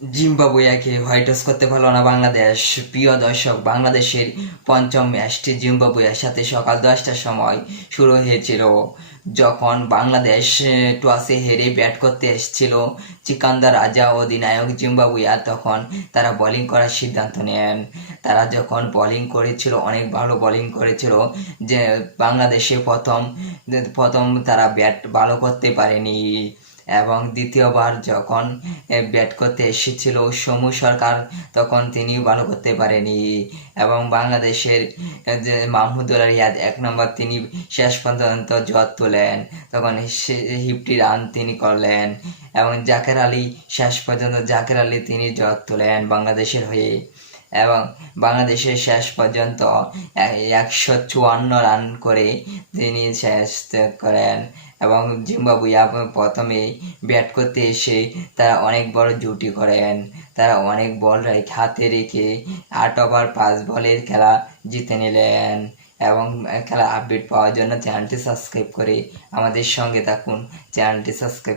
জিম্বাবুয়েকে white house করতে পারল না বাংলাদেশ। প্রিয় দর্শক, বাংলাদেশের পঞ্চম ম্যাচটি জিম্বাবুয়ের সাথে সকাল 10টার সময় শুরু হয়েছিল। যখন বাংলাদেশ টসে হেরে ব্যাট করতে এসেছিল চিকান্দার রাজা অধিনায়ক জিম্বাবুইয়া, তখন তারা বোলিং করার সিদ্ধান্ত নেন। তারা যখন বোলিং করেছিল, অনেক ভালো বোলিং করেছিল। যে বাংলাদেশে প্রথম প্রথম তারা ব্যাট ভালো করতে পারেনি, এবং দ্বিতীয়বার যখন ব্যাট করতে এসেছিল সমু সরকার, তখন তিনি ভালো করতে পারেনি। এবং বাংলাদেশের যে মাহমুদুল রিয়াদ 1 নম্বর, তিনি শেষ পর্যন্ত জয় তোলেন। তখন 50 রান তিনি করলেন, এবং জাকের আলী তিনি জয় তোলেন বাংলাদেশের হয়ে। এবং বাংলাদেশের শেষ পর্যন্ত 154 রান করে তিনি শেষ করেন। এবং জিম্বাবুইয়া প্রথমে ব্যাট করতে এসে তারা অনেক বড় জুটি করেন। তারা অনেক বল হাতে রেখে 8 ওভার 5 বলের খেলা জিতে নিলেন। এবং খেলা আপডেট পাওয়ার জন্য চ্যানেলটি সাবস্ক্রাইব করে আমাদের সঙ্গে থাকুন। চ্যানেলটি সাবস্ক্রাইব